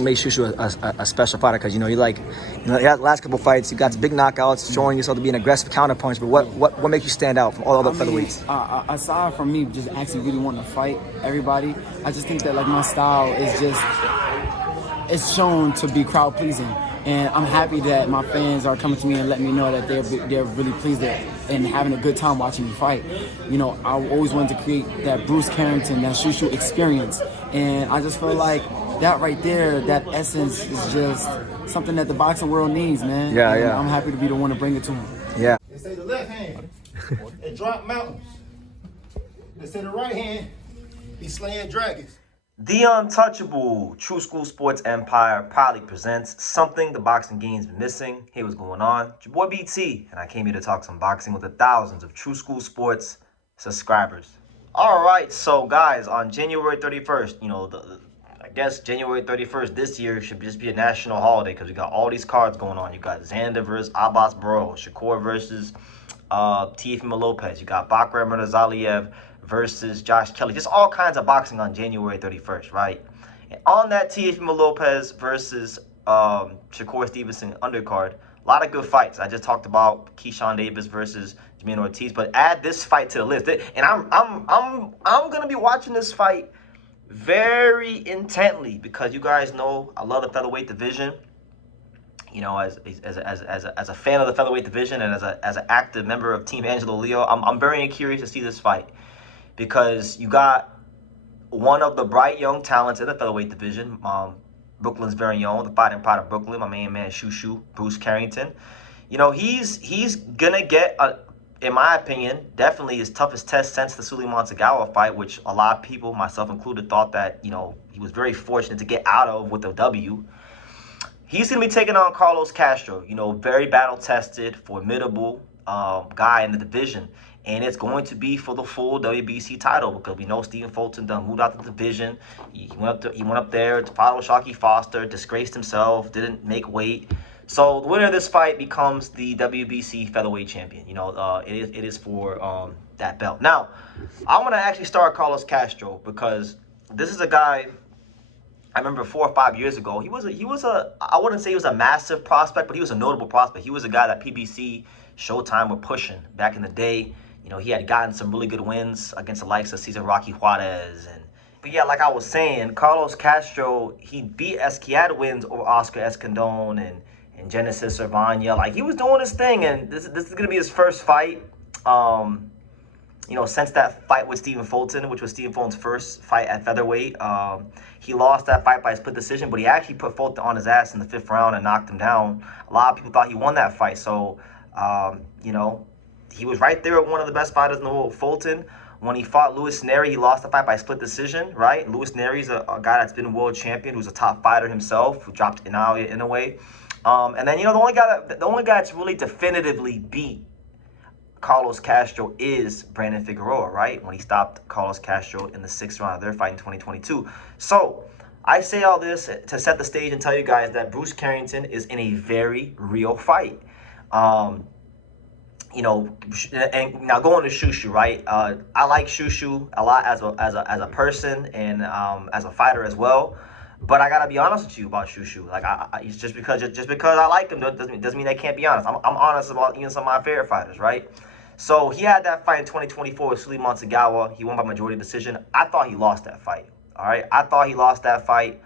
makes Shushu a special fighter because he the last couple fights you got big knockouts, showing yourself to be an aggressive counterpunch. But what makes you stand out from all other featherweights? Aside from me just actually really wanting to fight everybody, I just think that my style is it's shown to be crowd pleasing, and I'm happy that my fans are coming to me and letting me know that they're really pleased and having a good time watching me fight. I always wanted to create that Bruce Carrington, that Shushu experience, and I just feel like that right there, that essence is just something that the boxing world needs, man. Yeah. I'm happy to be the one to bring it to him. Yeah. They say the left hand, it drop mountains. They say the right hand, be slaying dragons. The untouchable True School Sports Empire proudly presents something the boxing game's been missing. Hey, what's going on? It's your boy BT, and I came here to talk some boxing with the thousands of True School Sports subscribers. All right, so guys, on January 31st, I guess January 31st this year should just be a national holiday because we got all these cards going on. You got Xander versus Abbas Bro, Shakur versus Teofimo Lopez. You got Bakram Murtazaliev versus Josh Kelly. Just all kinds of boxing on January 31st, right? And on that Teofimo Lopez versus Shakur Stevenson undercard, a lot of good fights. I just talked about Keyshawn Davis versus Jermaine Ortiz, but add this fight to the list. And I'm gonna be watching this fight very intently because you guys know I love the featherweight division. As a fan of the featherweight division and as an active member of Team Angelo Leo, I'm very curious to see this fight because you got one of the bright young talents in the featherweight division, Brooklyn's very own, the fighting pride of Brooklyn, my main man Shushu, Bruce Carrington. He's gonna get in my opinion, definitely his toughest test since the Suleiman Tagawa fight, which a lot of people, myself included, thought that, he was very fortunate to get out of with a W. He's going to be taking on Carlos Castro, very battle-tested, formidable guy in the division. And it's going to be for the full WBC title because we know Stephen Fulton done moved out the division. He went up there to follow Shockey Foster, disgraced himself, didn't make weight. So the winner of this fight becomes the WBC featherweight champion. It is for that belt. Now, I'm going to actually start Carlos Castro because this is a guy I remember 4 or 5 years ago. He was I wouldn't say he was a massive prospect, but he was a notable prospect. He was a guy that PBC, Showtime were pushing back in the day. He had gotten some really good wins against the likes of Cesar Rocky Juarez. But yeah, like I was saying, Carlos Castro, he had wins over Oscar Escandón and Genesis Cervania. He was doing his thing, and this is going to be his first fight, since that fight with Stephen Fulton, which was Stephen Fulton's first fight at featherweight. He lost that fight by a split decision, but he actually put Fulton on his ass in the 5th round and knocked him down. A lot of people thought he won that fight, so, he was right there with one of the best fighters in the world, Fulton. When he fought Luis Neri, he lost the fight by split decision, right? Luis Neri's a guy that's been world champion, who's a top fighter himself, who dropped Inalia in a way. And then, the only guy that's really definitively beat Carlos Castro is Brandon Figueroa, right? When he stopped Carlos Castro in the 6th round of their fight in 2022. So I say all this to set the stage and tell you guys that Bruce Carrington is in a very real fight. And now going to Shushu, right? I like Shushu a lot as a person and as a fighter as well. But I gotta be honest with you about Shushu. Just because I like him doesn't mean I can't be honest. I'm honest about even some of my favorite fighters, right? So he had that fight in 2024 with Suleiman Tagawa. He won by majority decision. I thought he lost that fight. All right, I thought he lost that fight.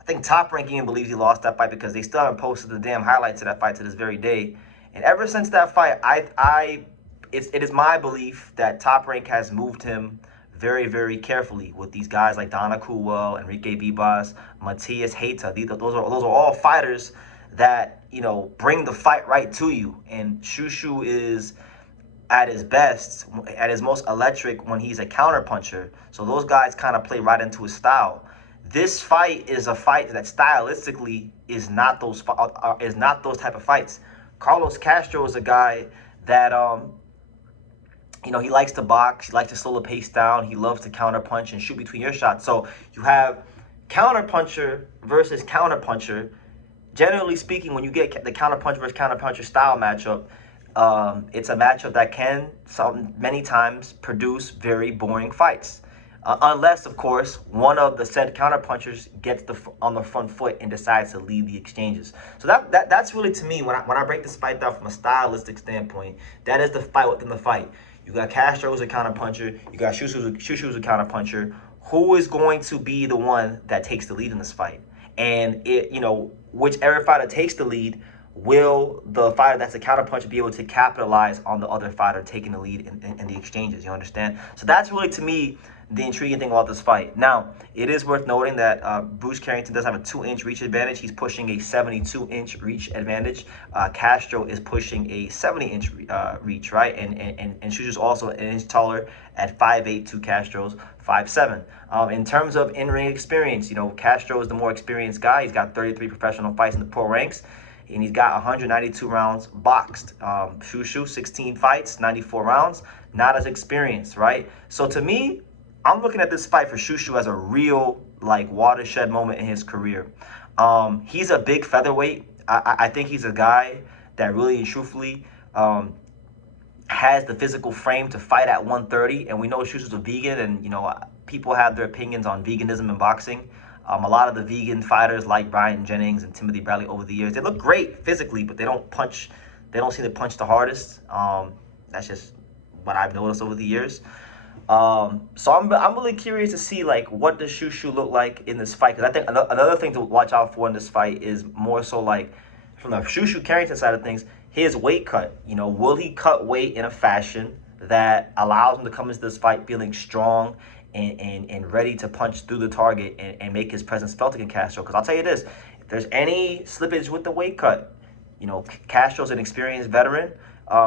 I think Top Rank even believes he lost that fight because they still haven't posted the damn highlights of that fight to this very day. And ever since that fight, it is my belief that Top Rank has moved him very, very carefully with these guys like Donna Coolwell, Enrique Vivas, Matias Heita. Those are all fighters that, bring the fight right to you. And Shushu is at his best, at his most electric when he's a counterpuncher. So those guys kind of play right into his style. This fight is a fight that stylistically is not those type of fights. Carlos Castro is a guy that he likes to box, he likes to slow the pace down, he loves to counterpunch and shoot between your shots. So you have counterpuncher versus counterpuncher. Generally speaking, when you get the counterpuncher versus counterpuncher style matchup, it's a matchup that can many times produce very boring fights. Unless, of course, one of the said counterpunchers gets on the front foot and decides to lead the exchanges. So that's really, to me, when I break this fight down from a stylistic standpoint, that is the fight within the fight. You got Castro as a counterpuncher. You got Shushu as a counterpuncher. Who is going to be the one that takes the lead in this fight? And whichever fighter takes the lead, will the fighter that's a counterpuncher be able to capitalize on the other fighter taking the lead in the exchanges? You understand? So that's really, to me, the intriguing thing about this fight. Now, it is worth noting that Bruce Carrington does have a 2-inch reach advantage. He's pushing a 72-inch reach advantage. Castro is pushing a 70-inch reach, right? And Shushu's also an inch taller at 5'8" to Castro's 5'7". In terms of in-ring experience, Castro is the more experienced guy. He's got 33 professional fights in the pro ranks, and he's got 192 rounds boxed. Shushu, 16 fights, 94 rounds, not as experienced, right? So to me, I'm looking at this fight for Shushu as a real, watershed moment in his career. He's a big featherweight. I think he's a guy that really and truthfully has the physical frame to fight at 130. And we know Shushu's a vegan, and, people have their opinions on veganism in boxing. A lot of the vegan fighters like Brian Jennings and Timothy Bradley over the years, they look great physically, but they don't seem to punch the hardest. That's just what I've noticed over the years. So I'm really curious to see, what does Shushu look like in this fight? Because I think another thing to watch out for in this fight is more so, from the Shushu Carrington side of things, his weight cut. Will he cut weight in a fashion that allows him to come into this fight feeling strong and ready to punch through the target and make his presence felt against Castro? Because I'll tell you this, if there's any slippage with the weight cut, Castro's an experienced veteran.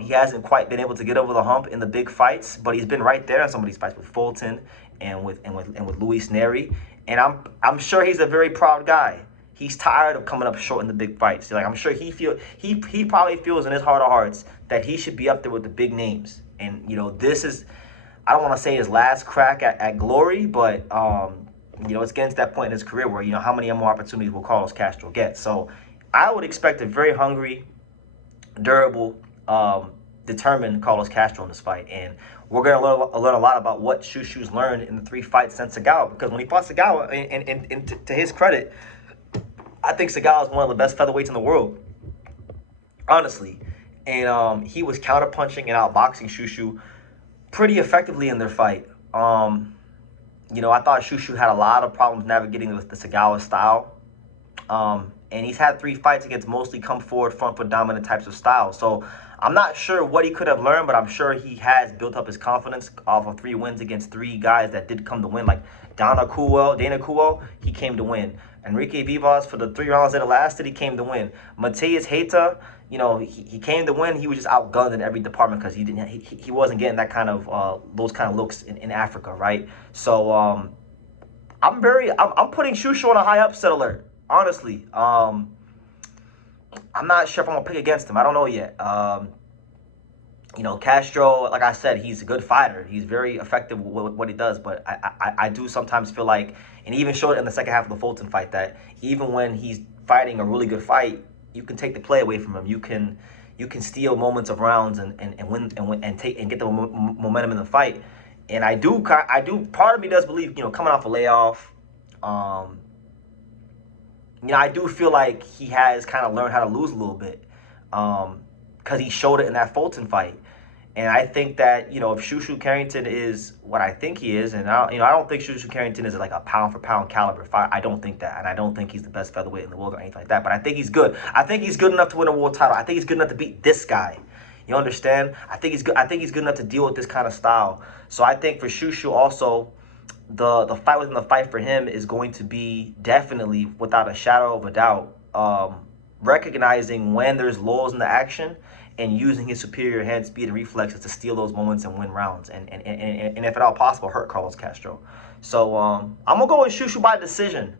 He hasn't quite been able to get over the hump in the big fights, but he's been right there in some of these fights with Fulton and with Luis Neri. And I'm sure he's a very proud guy. He's tired of coming up short in the big fights. I'm sure he probably feels in his heart of hearts that he should be up there with the big names. And this is, I don't want to say his last crack at glory, but it's getting to that point in his career where how many more opportunities will Carlos Castro get? So I would expect a very hungry, durable, determined Carlos Castro in this fight, and we're going to learn a lot about what Shushu's learned in the 3 fights since Segawa, because when he fought Segawa, and to his credit, I think Segawa is one of the best featherweights in the world, honestly, and he was counterpunching and outboxing Shushu pretty effectively in their fight. I thought Shushu had a lot of problems navigating with the Segawa style, and he's had 3 fights against mostly come forward, front foot dominant types of styles. So I'm not sure what he could have learned, but I'm sure he has built up his confidence off of 3 wins against 3 guys that did come to win. Like Dana Kuo, he came to win. Enrique Vivas, for the 3 rounds that it lasted, he came to win. Mateus Heita, he came to win. He was just outgunned in every department because he wasn't getting that kind of those kind of looks in Africa, right? So I'm putting Shushu on a high upset alert. Honestly, I'm not sure if I'm gonna pick against him. I don't know yet. Castro, like I said, he's a good fighter. He's very effective with what he does. But I do sometimes feel like, and he even showed it in the second half of the Fulton fight, that even when he's fighting a really good fight, you can take the play away from him. You can steal moments of rounds and win and get the momentum in the fight. And I do. Part of me does believe, coming off a layoff. I do feel like he has kind of learned how to lose a little bit, because he showed it in that Fulton fight. And I think that, if Shushu Carrington is what I think he is, and I don't think Shushu Carrington is like a pound for pound caliber fighter. I don't think that, and I don't think he's the best featherweight in the world or anything like that. But I think he's good. I think he's good enough to win a world title. I think he's good enough to beat this guy. You understand? I think he's good. I think he's good enough to deal with this kind of style. So I think for Shushu also, the fight within the fight for him is going to be definitely, without a shadow of a doubt, recognizing when there's lulls in the action and using his superior hand speed and reflexes to steal those moments and win rounds, and if at all possible, hurt Carlos Castro. So I'm gonna go with Shushu by decision.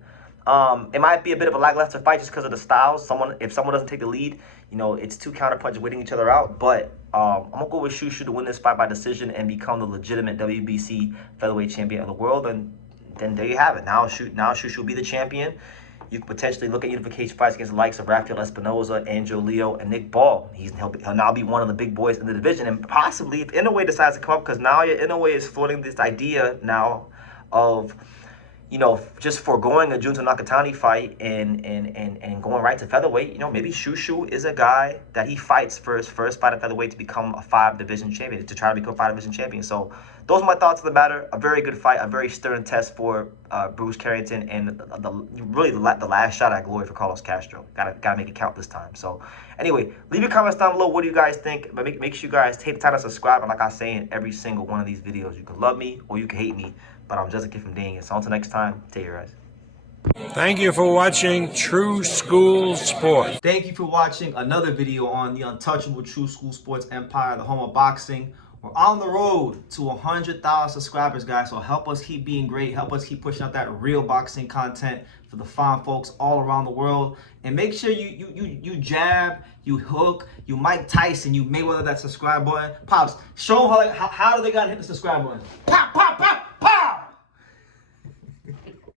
It might be a bit of a lackluster fight just because of the styles. If someone doesn't take the lead, it's 2 counterpunches waiting each other out. But I'm gonna go with Shushu to win this fight by decision and become the legitimate WBC featherweight champion of the world. And then there you have it. Now Shushu will be the champion. You could potentially look at unification fights against the likes of Rafael Espinoza, Angel Leo, and Nick Ball. He'll now be one of the big boys in the division. And possibly, if Inoue decides to come up, because now Inoue is floating this idea now of, you know, just foregoing a Junto Nakatani fight and going right to featherweight. You know, maybe Shushu is a guy that he fights for his first fight at featherweight to become a 5-division champion, to try to become a 5-division champion. So those are my thoughts on the matter. A very good fight, a very stern test for Bruce Carrington, and the last shot at glory for Carlos Castro. Gotta make it count this time. So anyway, leave your comments down below. What do you guys think? But make sure you guys take the time to subscribe. And like I say in every single one of these videos, you can love me or you can hate me, but I'm just a kid from Dang. So until next time, take care, guys. Thank you for watching True School Sports. Thank you for watching another video on the untouchable True School Sports Empire, the home of boxing. We're on the road to 100,000 subscribers, guys. So help us keep being great. Help us keep pushing out that real boxing content for the fine folks all around the world. And make sure you jab, you hook, you Mike Tyson, you Mayweather that subscribe button. Pops, show them how do they gotta hit the subscribe button. Pop, pop, pop.